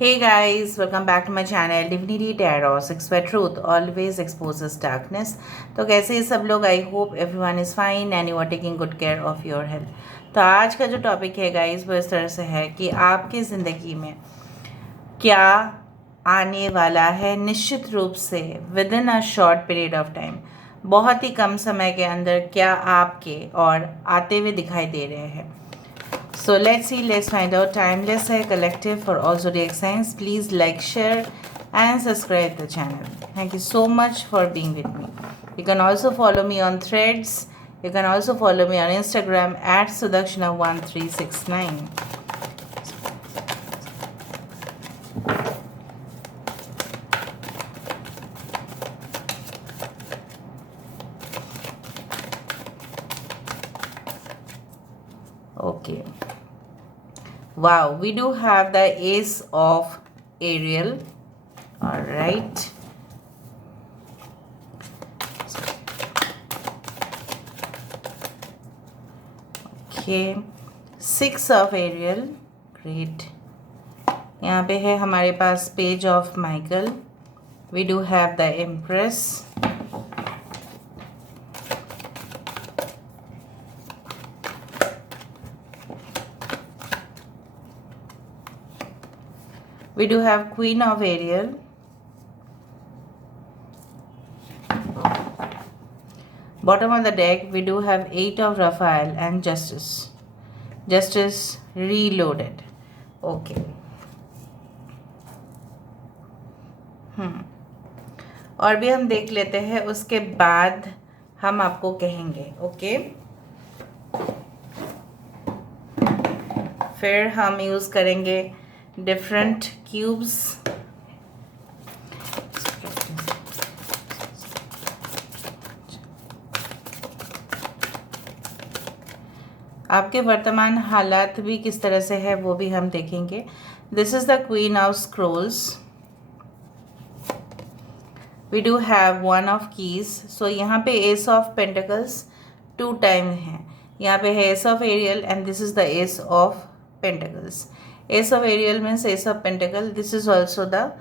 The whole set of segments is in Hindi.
Hey guys, welcome back to my channel Divinity Tarot 6 where truth always exposes darkness। तो कैसे हैं सब लोग? I hope everyone is fine and you are taking good care of your health. तो आज का जो टॉपिक है गाइस वो इस तरह से है कि आपकी ज़िंदगी में क्या आने वाला है निश्चित रूप से with in a short period of time, बहुत ही कम समय के अंदर क्या आपके और आते हुए दिखाई दे रहे हैं। So let's see, let's find out. Timeless है collective for all zodiac signs. Please like, share and subscribe the channel. Thank you so much for being with me. You can also follow me on Threads. You can also follow me on Instagram at Sudakshana1369. Okay. Wow, we do have the Ace of Ariel. All right. Okay. Six of Ariel. Great. यहाँ पे है हमारे पास Page of Michael. We do have the Empress. We do have Queen of Ariel. Bottom of the deck, we do have Eight of Raphael and Justice. Justice reloaded. Okay. और भी हम देख लेते हैं, उसके बाद हम आपको कहेंगे। ओके, फिर हम यूज़ करेंगे डिफरेंट क्यूब्स। आपके वर्तमान हालात भी किस तरह से है वो भी हम देखेंगे। This is the queen of scrolls. We do have one of keys. So यहाँ पे एस ऑफ पेंटिकल्स 2 टाइम है। यहाँ पे है ace of aerial and this is the ace of pentacles. Ace of aerial means ace of pentacle, this is also the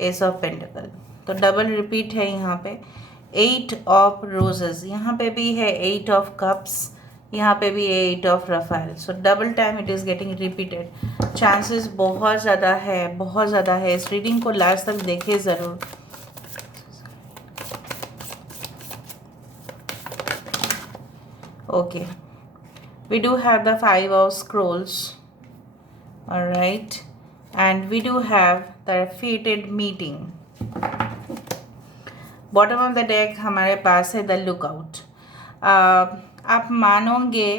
ace of pentacle. तो डबल रिपीट है यहाँ पे। 8 ऑफ रोजेस, यहाँ पे भी है 8 ऑफ कप्स, यहाँ पे भी 8 of Rafale. So double time it is getting repeated. Chances बहुत ज़्यादा है, बहुत ज़्यादा है। इस रीडिंग को लास्ट तक देखिए ज़रूर। Okay, we do have the 5 of scrolls. All right, and we do have the fated meeting. Bottom of the deck हमारे पास है the lookout. आप मानोगे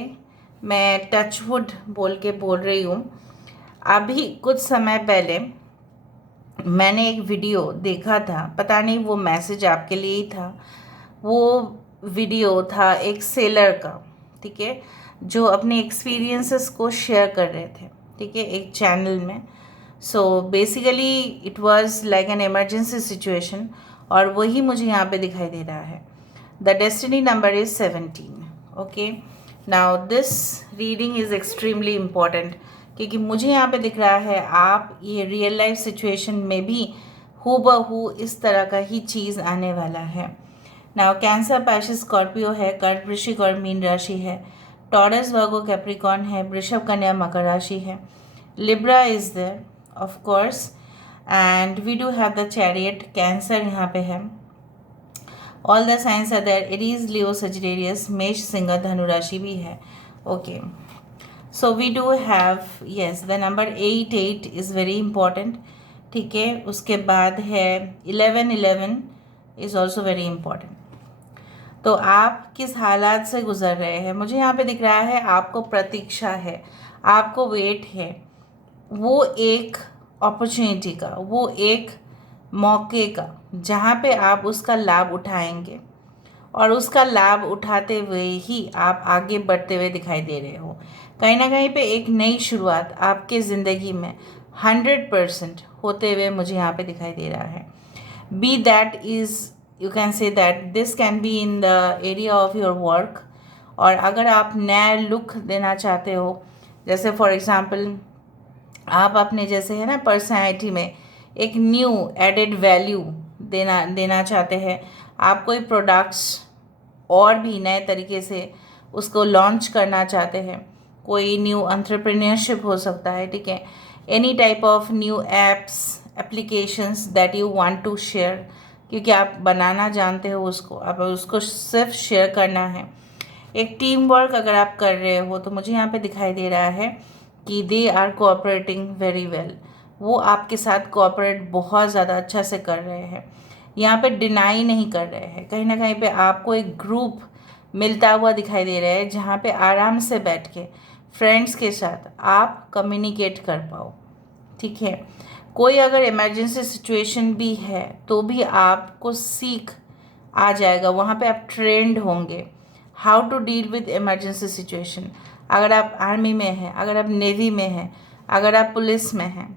मैं टचवुड बोल के बोल रही हूँ। अभी कुछ समय पहले मैंने एक वीडियो देखा था, पता नहीं वो मैसेज आपके लिए ही था। वो वीडियो था एक सेलर का, ठीक है, जो अपने एक्सपीरियंसेस को शेयर कर रहे थे, ठीक है, एक चैनल में। So basically it was like an emergency situation और वही मुझे यहाँ पे दिखाई दे रहा है। The destiny number is 17। Okay, now this reading is extremely important क्योंकि मुझे यहाँ पे दिख रहा है आप ये रियल लाइफ सिचुएशन में भी हूबहू इस तरह का ही चीज़ आने वाला है। नाउ कैंसर, पैशेस, स्कॉर्पियो है, कर्क, वृश्चिक और मीन राशि है, टॉरस, वर्गो, कैप्रिकॉन है, वृषभ, कन्या, मकर राशि है, Libra is there of course and we do have the chariot. Cancer यहाँ पे है। All the signs are there, Aries, Leo, Sagittarius, मेष, सिंह, धनु राशि भी है। Okay, so we do have yes the number 8 is very important, ठीक है। उसके बाद है 11 इज़ ऑल्सो वेरी इंपॉर्टेंट। तो आप किस हालात से गुजर रहे हैं? मुझे यहाँ पे दिख रहा है आपको प्रतीक्षा है, आपको वेट है, वो एक अपॉर्चुनिटी का, वो एक मौके का जहाँ पे आप उसका लाभ उठाएंगे और उसका लाभ उठाते हुए ही आप आगे बढ़ते हुए दिखाई दे रहे हो। कहीं ना कहीं पे एक नई शुरुआत आपके ज़िंदगी में 100% होते हुए मुझे यहाँ पे दिखाई दे रहा है। Be that is, you can say that this can be in the area of your work, और अगर आप नया लुक देना चाहते हो, जैसे फॉर एग्ज़ाम्पल आप अपने जैसे है ना पर्सनैलिटी में एक न्यू एडेड वैल्यू देना देना चाहते हैं, आप कोई प्रोडक्ट्स और भी नए तरीके से उसको लॉन्च करना चाहते हैं, कोई न्यू एंटरप्रेन्योरशिप हो सकता है, ठीक है, any type of new apps applications that you want to share, क्योंकि आप बनाना जानते हो उसको, आप उसको सिर्फ शेयर करना है। एक टीम वर्क अगर आप कर रहे हो तो मुझे यहाँ पे दिखाई दे रहा है कि they are cooperating very well, वो आपके साथ कोऑपरेट बहुत ज़्यादा अच्छा से कर रहे हैं, यहाँ पे डिनाई नहीं कर रहे हैं। कहीं ना कहीं पे आपको एक ग्रुप मिलता हुआ दिखाई दे रहा है जहाँ पे आराम से बैठ के फ्रेंड्स के साथ आप कम्युनिकेट कर पाओ, ठीक है। कोई अगर इमरजेंसी सिचुएशन भी है तो भी आपको सीख आ जाएगा, वहाँ पे आप ट्रेंड होंगे how to deal with emergency situation. अगर आप आर्मी में हैं, अगर आप नेवी में हैं, अगर आप पुलिस में हैं,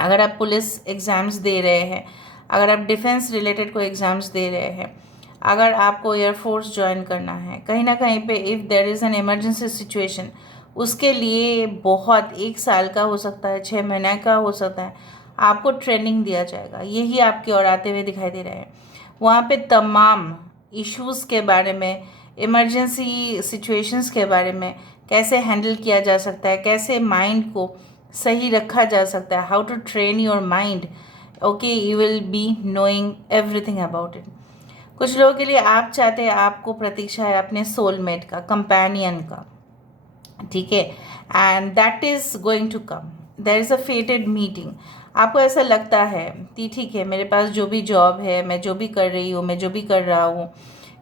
अगर आप पुलिस एग्ज़ाम्स दे रहे हैं, अगर आप डिफेंस रिलेटेड कोई एग्ज़ाम्स दे रहे हैं, अगर आपको एयरफोर्स ज्वाइन करना है, कहीं ना कहीं पे if there is an emergency situation, उसके लिए बहुत 1 साल का हो सकता है, 6 महीने का हो सकता है, आपको ट्रेनिंग दिया जाएगा। यही आपकी ओर आते हुए दिखाई दे रहे हैं। वहाँ पे तमाम इश्यूज़ के बारे में, इमरजेंसी सिचुएशंस के बारे में, कैसे हैंडल किया जा सकता है, कैसे माइंड को सही रखा जा सकता है, how to train your mind, okay, you will be knowing everything about it. कुछ लोगों के लिए आप चाहते हैं, आपको प्रतीक्षा है अपने सोलमेट का, कंपेनियन का, ठीक है, and that is going to come, there is a fated meeting. आपको ऐसा लगता है कि ठीक है, मेरे पास जो भी जॉब है, मैं जो भी कर रही हूँ, मैं जो भी कर रहा हूँ,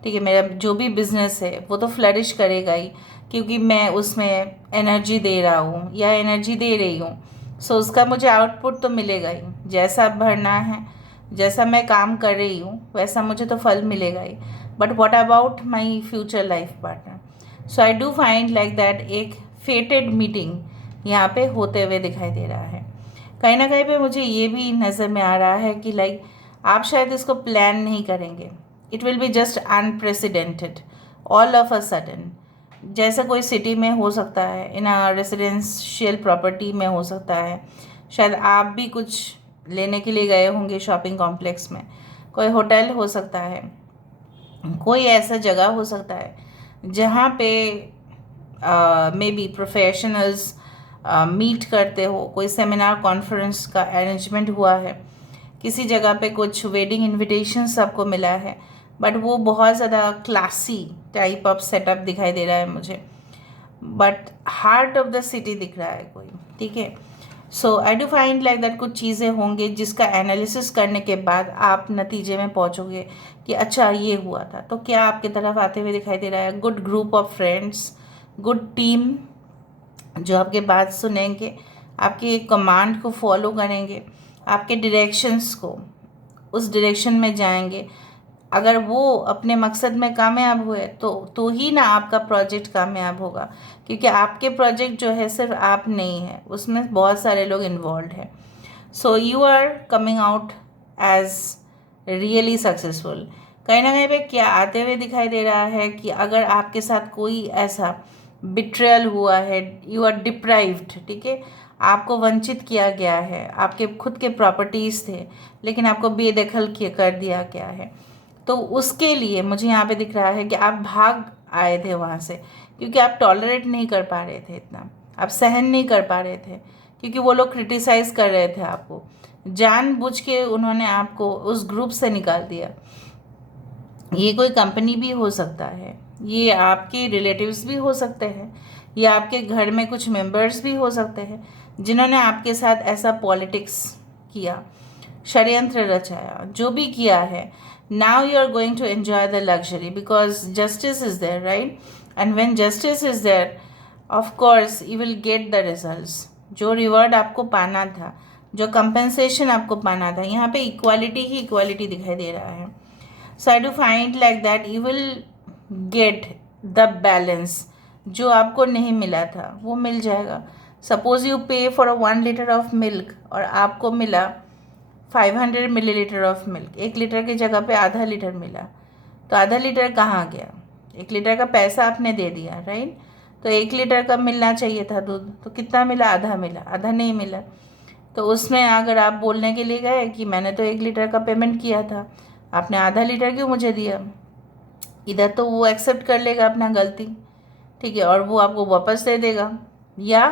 ठीक है, मेरा जो भी बिजनेस है वो तो फ्लरिश करेगा ही, क्योंकि मैं उसमें एनर्जी दे रहा हूँ या एनर्जी दे रही हूँ। सो उसका मुझे आउटपुट तो मिलेगा ही, जैसा भरना है, जैसा मैं काम कर रही हूँ वैसा मुझे तो फल मिलेगा ही। But what about my future life partner? So I do find like that एक फेटेड मीटिंग यहाँ पे होते हुए दिखाई दे रहा है। कहीं ना कहीं पे मुझे ये भी नज़र में आ रहा है कि लाइक आप शायद इसको प्लान नहीं करेंगे, it will be just unprecedented, all of a sudden. जैसे कोई सिटी में हो सकता है, इन अ रेजिडेंशियल प्रॉपर्टी में हो सकता है, शायद आप भी कुछ लेने के लिए गए होंगे शॉपिंग कॉम्प्लेक्स में, कोई होटल हो सकता है, कोई ऐसा जगह हो सकता है जहाँ पे मे बी प्रोफेशनल्स मीट करते हो, कोई सेमिनार कॉन्फ्रेंस का अरेंजमेंट हुआ है, किसी जगह पे कुछ वेडिंग इनविटेशंस आपको मिला है, बट वो बहुत ज़्यादा क्लासी टाइप ऑफ सेटअप दिखाई दे रहा है मुझे, but heart of the city दिख रहा है कोई, ठीक है। So I do find like that कुछ चीज़ें होंगी जिसका एनालिसिस करने के बाद आप नतीजे में पहुंचोगे कि अच्छा ये हुआ था। तो क्या आपकी तरफ आते हुए दिखाई दे रहा है good group of friends, good team, जो आपके बात सुनेंगे, आपके कमांड को फॉलो करेंगे, आपके डायरेक्शंस को उस डायरेक्शन में जाएंगे। अगर वो अपने मकसद में कामयाब हुए तो ही ना आपका प्रोजेक्ट कामयाब होगा, क्योंकि आपके प्रोजेक्ट जो है सिर्फ आप नहीं है, उसमें बहुत सारे लोग इन्वॉल्व हैं। So you are coming out as really successful. कहीं ना कहीं पे क्या आते हुए दिखाई दे रहा है कि अगर आपके साथ कोई ऐसा बिट्रेयल हुआ है, यू आर डिप्राइव्ड, ठीक है, आपको वंचित किया गया है, आपके खुद के प्रॉपर्टीज़ थे लेकिन आपको बेदखल किया कर दिया गया है, तो उसके लिए मुझे यहाँ पे दिख रहा है कि आप भाग आए थे वहाँ से, क्योंकि आप टॉलरेट नहीं कर पा रहे थे इतना, आप सहन नहीं कर पा रहे थे, क्योंकि वो लोग क्रिटिसाइज कर रहे थे आपको, जानबूझ के उन्होंने आपको उस ग्रुप से निकाल दिया। ये कोई कंपनी भी हो सकता है, ये आपके रिलेटिव्स भी हो सकते हैं, या आपके घर में कुछ मेंबर्स भी हो सकते हैं जिन्होंने आपके साथ ऐसा पॉलिटिक्स किया, षड्यंत्र रचाया, जो भी किया है। Now you are going to enjoy the luxury because justice is there, right, and when justice is there of course you will get the results. जो रिवॉर्ड आपको पाना था, जो कंपेंसेशन आपको पाना था, यहाँ पे इक्वालिटी ही इक्वालिटी दिखाई दे रहा है। So I do find like that you will get the balance, जो आपको नहीं मिला था वो मिल जाएगा। Suppose you pay for 1 litre of milk और आपको मिला 500 मिलीलीटर ऑफ मिल्क, 1 लीटर की जगह पे आधा लीटर मिला, तो आधा लीटर कहाँ गया? 1 लीटर का पैसा आपने दे दिया, राइट। तो 1 लीटर का मिलना चाहिए था दूध, तो कितना मिला? आधा मिला, आधा नहीं मिला। तो उसमें अगर आप बोलने के लिए गए कि मैंने तो 1 लीटर का पेमेंट किया था, आपने आधा लीटर क्यों मुझे दिया, इधर तो वो एक्सेप्ट कर लेगा अपना गलती, ठीक है, और वो आपको वापस दे देगा, या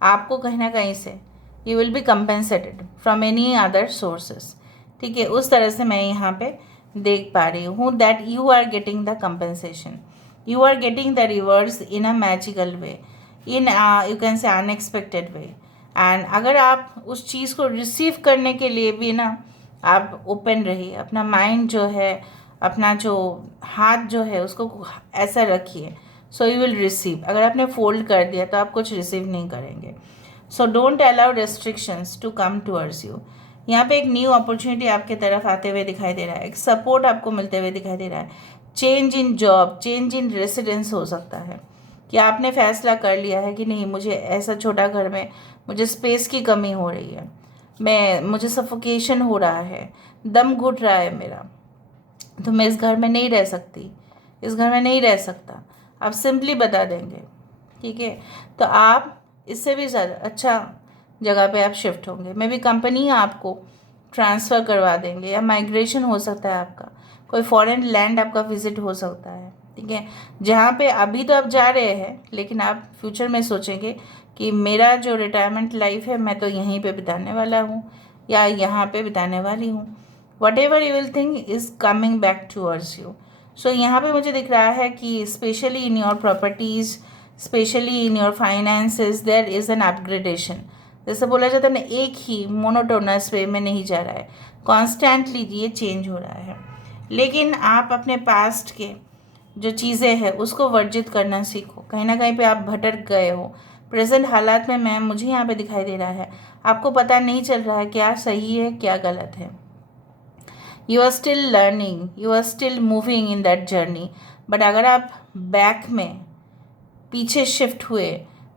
आपको कहीं ना कहीं से you will B compensated from any other sources, ठीक है। उस तरह से मैं यहाँ पे देख पा रही हूँ that you are getting the compensation, you are getting the rewards in a magical way, in you can say unexpected way. And अगर आप उस चीज़ को रिसीव करने के लिए भी ना आप ओपन रहिए, अपना माइंड जो है, अपना जो हाथ जो है उसको ऐसा रखिए, सो यू विल रिसीव। अगर आपने फोल्ड कर दिया तो आप कुछ रिसीव नहीं करेंगे। So don't allow restrictions to come towards you. यहाँ पे एक न्यू अपॉर्चुनिटी आपके तरफ आते हुए दिखाई दे रहा है, एक सपोर्ट आपको मिलते हुए दिखाई दे रहा है। Change in job, change in residence हो सकता है कि आपने फैसला कर लिया है कि नहीं, मुझे ऐसा छोटा घर में मुझे स्पेस की कमी हो रही है, मुझे सफोकेशन हो रहा है, दम घुट रहा है मेरा, तो मैं इस घर में नहीं रह सकती, इस घर में नहीं रह सकता। आप सिंपली बता देंगे, ठीक है, तो आप इससे भी ज़्यादा अच्छा जगह पे आप शिफ्ट होंगे। मे बी कंपनी आपको ट्रांसफ़र करवा देंगे, या माइग्रेशन हो सकता है आपका, कोई फॉरेन लैंड आपका विजिट हो सकता है, ठीक है, जहाँ पे अभी तो आप जा रहे हैं लेकिन आप फ्यूचर में सोचेंगे कि मेरा जो रिटायरमेंट लाइफ है मैं तो यहीं पे बिताने वाला हूँ या यहाँ पे बिताने वाली हूँ। Whatever you will think is coming back towards you. So यहाँ पे मुझे दिख रहा है कि specially in your properties, specially in your finances there is an upgradation. जैसे बोला जाता है ना, एक ही मोनोटोनस वे में नहीं जा रहा है, कॉन्स्टेंटली ये चेंज हो रहा है। लेकिन आप अपने पास्ट के जो चीज़ें हैं उसको वर्जित करना सीखो। कहीं ना कहीं पे आप भटक गए हो प्रेजेंट हालात में मुझे यहाँ पे दिखाई दे रहा है आपको पता नहीं चल रहा है क्या सही है क्या गलत है। You are still learning, you are still moving in that journey, but अगर आप बैक में पीछे शिफ्ट हुए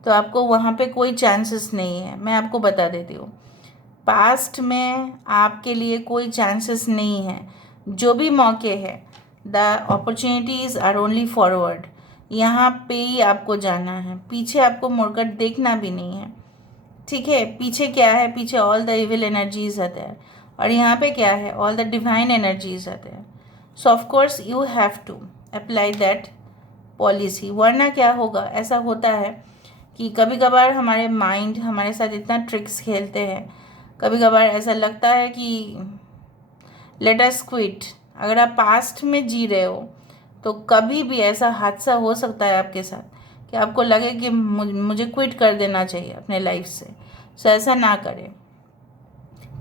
तो आपको वहाँ पे कोई चांसेस नहीं है। मैं आपको बता देती हूँ, पास्ट में आपके लिए कोई चांसेस नहीं है। जो भी मौके हैं, the opportunities are only forward. यहाँ पे ही आपको जाना है, पीछे आपको मुड़कर देखना भी नहीं है, ठीक है। पीछे क्या है? पीछे ऑल द इविल एनर्जीज आते हैं, और यहाँ पे क्या है? ऑल द डिवाइन एनर्जीज आते हैं। So of course you have to apply that policy, वरना क्या होगा? ऐसा होता है कि कभी कभार हमारे माइंड हमारे साथ इतना ट्रिक्स खेलते हैं, कभी कभार ऐसा लगता है कि लेट अस क्विट। अगर आप पास्ट में जी रहे हो तो कभी भी ऐसा हादसा हो सकता है आपके साथ कि आपको लगे कि मुझे क्विट कर देना चाहिए अपने लाइफ से। सो ऐसा ना करें,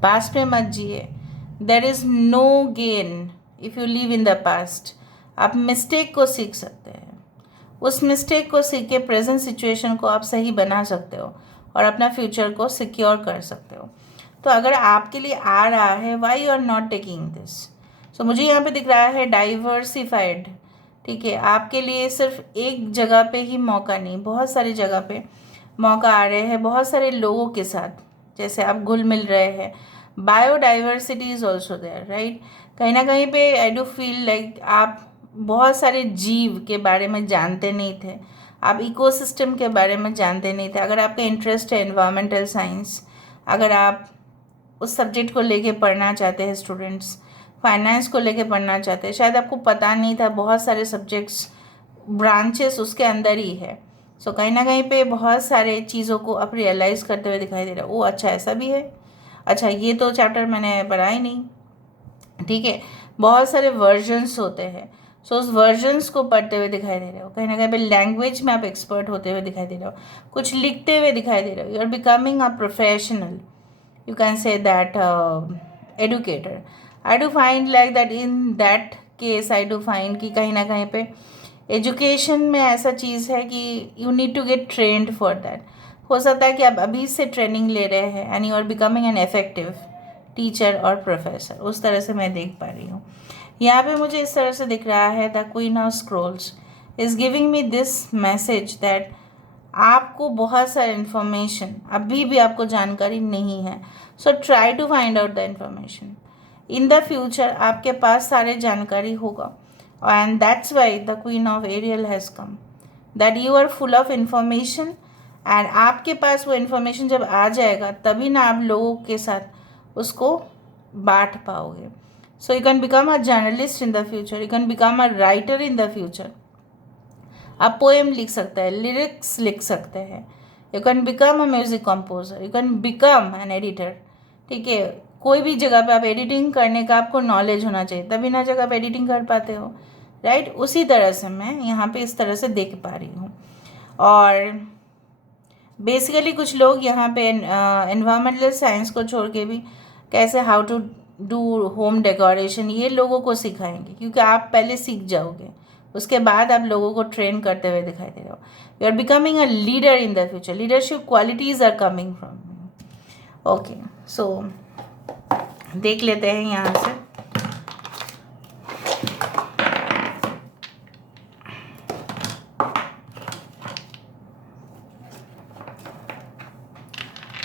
पास्ट में मत जिए। There is no gain if you live in the past. आप मिस्टेक को सीख सकते हैं, उस मिस्टेक को सीख के प्रेजेंट सिचुएशन को आप सही बना सकते हो और अपना फ्यूचर को सिक्योर कर सकते हो। तो अगर आपके लिए आ रहा है, why you are not taking this. So मुझे यहाँ पे दिख रहा है डाइवर्सिफाइड, ठीक है। आपके लिए सिर्फ एक जगह पे ही मौका नहीं, बहुत सारी जगह पे मौका आ रहे हैं, बहुत सारे लोगों के साथ जैसे आप घुल मिल रहे हैं। Biodiversity is also there, right. कहीं ना कहीं पे आई डू फील लाइक आप बहुत सारे जीव के बारे में जानते नहीं थे, आप इकोसिस्टम के बारे में जानते नहीं थे। अगर आपका इंटरेस्ट है एनवायरमेंटल साइंस, अगर आप उस सब्जेक्ट को लेके पढ़ना चाहते हैं, स्टूडेंट्स फाइनेंस को लेके पढ़ना चाहते हैं, शायद आपको पता नहीं था बहुत सारे सब्जेक्ट्स ब्रांचेस उसके अंदर ही है। सो कहीं ना कहीं पे बहुत सारे चीज़ों को आप रियलाइज़ करते हुए दिखाई दे रहा है। ओ अच्छा, ऐसा भी है, अच्छा ये तो चैप्टर मैंने पढ़ा ही नहीं, ठीक है। बहुत सारे वर्जन्स होते हैं, सो उस वर्जन्स को पढ़ते हुए दिखाई दे रहे हो। कहीं ना कहीं पे लैंग्वेज में आप एक्सपर्ट होते हुए दिखाई दे रहे हो, कुछ लिखते हुए दिखाई दे रहे हो। You are becoming a professional, you can say that educator. I do find like that in that case I do find कि कहीं ना कहीं पे एजुकेशन में ऐसा चीज़ है कि you need to get trained for that. हो सकता है कि आप अभी से ट्रेनिंग ले रहे हैं and you are becoming an effective teacher और प्रोफेसर। उस तरह से मैं देख पा रही हूँ। यहाँ पे मुझे इस तरह से दिख रहा है the queen of scrolls is giving me this message that आपको बहुत सारे इन्फॉर्मेशन अभी भी आपको जानकारी नहीं है। So try to find out the information. In the future आपके पास सारे जानकारी होगा, and that's why the queen of aerial has come. That you are full of information, and आपके पास वो इन्फॉर्मेशन जब आ जाएगा तभी ना आप लोगों के साथ उसको बांट पाओगे. So you can become a journalist in the future, you can become a writer in the future. आप पोएम लिख सकते हैं, लिरिक्स लिख सकते हैं. You can become a music composer, you can become an editor. ठीक है, कोई भी जगह पे आप एडिटिंग करने का आपको नॉलेज होना चाहिए, तभी ना जगह आप एडिटिंग कर पाते हो. राइट, उसी तरह से मैं यहाँ पे इस तरह से देख पा रही हूँ. और बेसिकली कुछ लोग यहाँ पे एनवायरमेंटल साइंस को छोड़ के भी कैसे how to do home decoration ये लोगों को सिखाएंगे, क्योंकि आप पहले सीख जाओगे, उसके बाद आप लोगों को ट्रेन करते हुए दिखाई दे रहे हो. You are becoming a leader in the future, leadership qualities are coming from. Okay, so देख लेते हैं यहाँ से.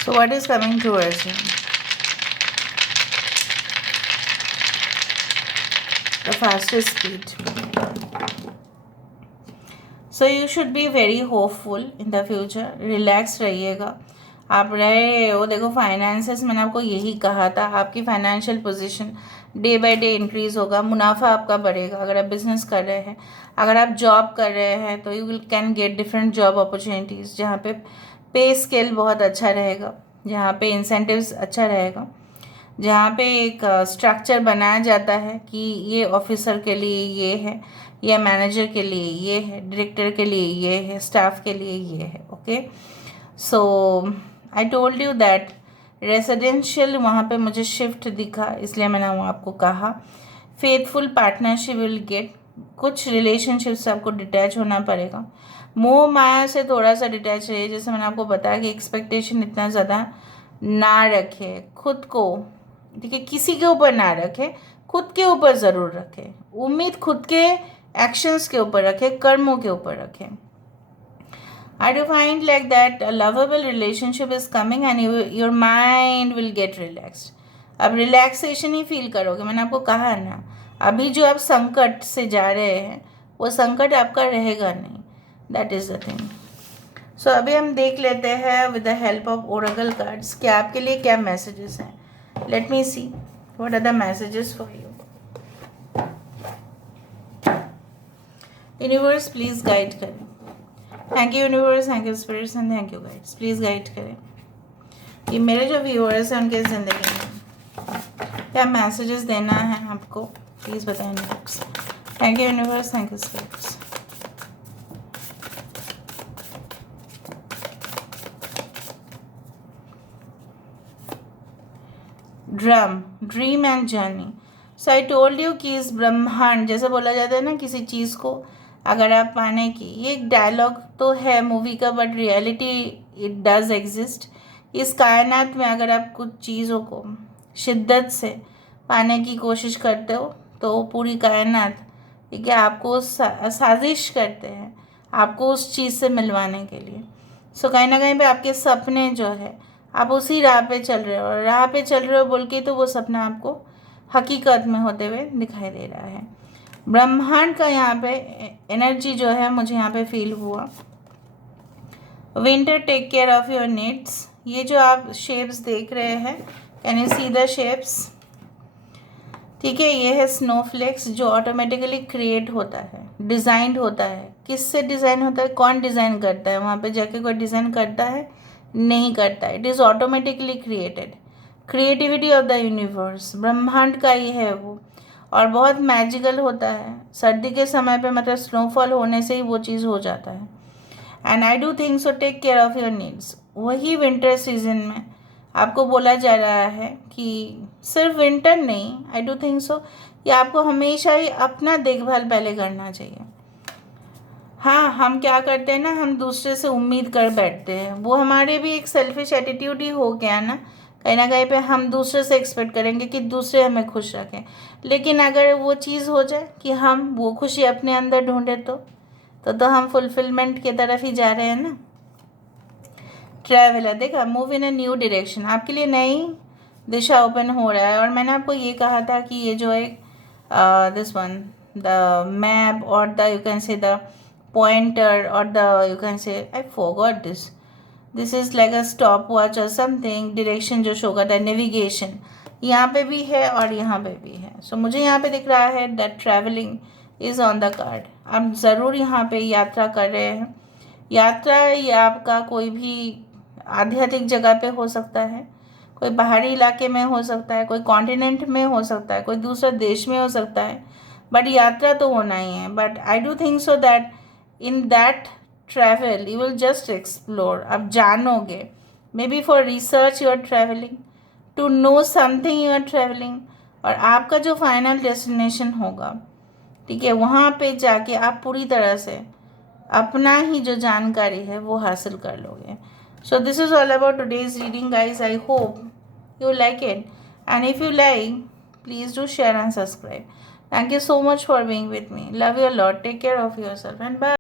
So what is coming towards you? The fastest speed. So you should be very hopeful in the future. Relax रहिएगा. आप रहे हो, देखो फाइनेंसेस मैंने आपको यही कहा था, आपकी financial position day by day increase होगा, मुनाफा आपका बढ़ेगा. अगर आप बिजनेस कर रहे हैं, अगर आप जॉब कर रहे हैं तो you will can get different job opportunities, जहाँ पे स्केल बहुत अच्छा रहेगा, जहाँ पे इंसेंटिव्स अच्छा रहेगा, जहाँ पे एक स्ट्रक्चर बनाया जाता है कि ये ऑफिसर के लिए ये है, या मैनेजर के लिए ये है, डायरेक्टर के लिए ये है, स्टाफ के लिए ये है. Okay, so I told you that residential वहाँ पे मुझे शिफ्ट दिखा, इसलिए मैंने वो आपको कहा. Faithful partnership will get. कुछ रिलेशनशिप से आपको डिटैच होना पड़ेगा, मोह माया से थोड़ा सा डिटैच रहिए. जैसे मैंने आपको बताया कि एक्सपेक्टेशन इतना ज़्यादा ना रखे खुद को. ठीक है, किसी के ऊपर ना रखे, खुद के ऊपर ज़रूर रखे. उम्मीद खुद के एक्शंस के ऊपर रखे, कर्मों के ऊपर रखे. I do find like that a lovable relationship is coming and your mind will get relaxed. अब रिलैक्सेशन ही फील करोगे. मैंने आपको कहा ना, अभी जो आप संकट से जा रहे हैं वो संकट आपका रहेगा नहीं. That is the thing. So अभी हम देख लेते हैं with the help of oracle cards कि आपके लिए क्या मैसेजेस हैं. Let me see what are the messages for you. Universe please guide करें. Thank you universe, thank you spirits and thank you guides. Please guide करें कि मेरे जो व्यूअर्स हैं उनके ज़िंदगी में क्या मैसेजेस देना है आपको. प्लीज़ बताएं universe. Thank you universe, thank you spirits. Dream and journey. So I told you कि इस ब्रह्मांड, जैसे बोला जाता है ना किसी चीज़ को अगर आप पाने की, ये एक डायलॉग तो है मूवी का, but reality it does exist. इस कायनात में अगर आप कुछ चीज़ों को शिद्दत से पाने की कोशिश करते हो तो पूरी कायनात, ठीक है, आपको साजिश करते हैं आपको उस चीज़ से मिलवाने के लिए. सो कहीं ना कहीं पे आपके सपने जो है आप उसी राह पे चल रहे हो, और राह पे चल रहे हो बोल के तो वो सपना आपको हकीकत में होते हुए दिखाई दे रहा है. ब्रह्मांड का यहाँ पे एनर्जी जो है मुझे यहाँ पे फील हुआ. Winter take care of your needs. ये जो आप शेप्स देख रहे हैं, can you see the shapes. ठीक है, ये है स्नोफ्लेक्स जो ऑटोमेटिकली क्रिएट होता है, डिज़ाइंड होता है. किससे डिज़ाइन होता है, कौन डिज़ाइन करता है, वहाँ पे जाके कोई डिज़ाइन करता है नहीं करता. It is automatically created. Creativity of the universe, ब्रह्मांड का ही है वो, और बहुत मैजिकल होता है. सर्दी के समय पे मतलब स्नोफॉल होने से ही वो चीज़ हो जाता है. And I do think so take care of your needs. वही विंटर सीजन में आपको बोला जा रहा है कि सिर्फ विंटर नहीं, आई डू थिंक सो कि आपको हमेशा ही अपना देखभाल पहले करना चाहिए. हाँ, हम क्या करते हैं ना, हम दूसरे से उम्मीद कर बैठते हैं. वो हमारे भी एक सेल्फिश एटीट्यूड ही हो गया ना कहीं पे हम दूसरे से एक्सपेक्ट करेंगे कि दूसरे हमें खुश रखें. लेकिन अगर वो चीज़ हो जाए कि हम वो खुशी अपने अंदर ढूंढें तो हम फुलफिलमेंट की तरफ ही जा रहे हैं ना. ट्रैवलर, देखा, move in a new direction. आपके लिए नई दिशा ओपन हो रहा है. और मैंने आपको ये कहा था कि ये जो एक दिस वन द मैप और द यू कैन से the pointer or the, you can say, I forgot this. This is like a stopwatch or something, direction जो शो करता है, नेविगेशन यहाँ पे भी है और यहाँ पे भी है. सो मुझे यहाँ पे दिख रहा है that travelling is on the card. आप ज़रूर यहाँ पे यात्रा कर रहे हैं. यात्रा ये आपका कोई भी आध्यात्मिक जगह पे हो सकता है, कोई पहाड़ी इलाके में हो सकता है, कोई कॉन्टिनेंट में हो सकता है, कोई दूसरा देश में हो सकता है, बट यात्रा तो होना ही है. But I do think so that in that travel you will just explore. आप जानोगे, maybe for research you are travelling, to know something you are travelling. और आपका जो फाइनल डेस्टिनेशन होगा, ठीक है, वहाँ पे जाके आप पूरी तरह से अपना ही जो जानकारी है वो हासिल कर लोगे. So this is all about today's reading, guys. I hope you like it, and if you like, please do share and subscribe. Thank you so much for being with me. Love you a lot. Take care of yourself and bye.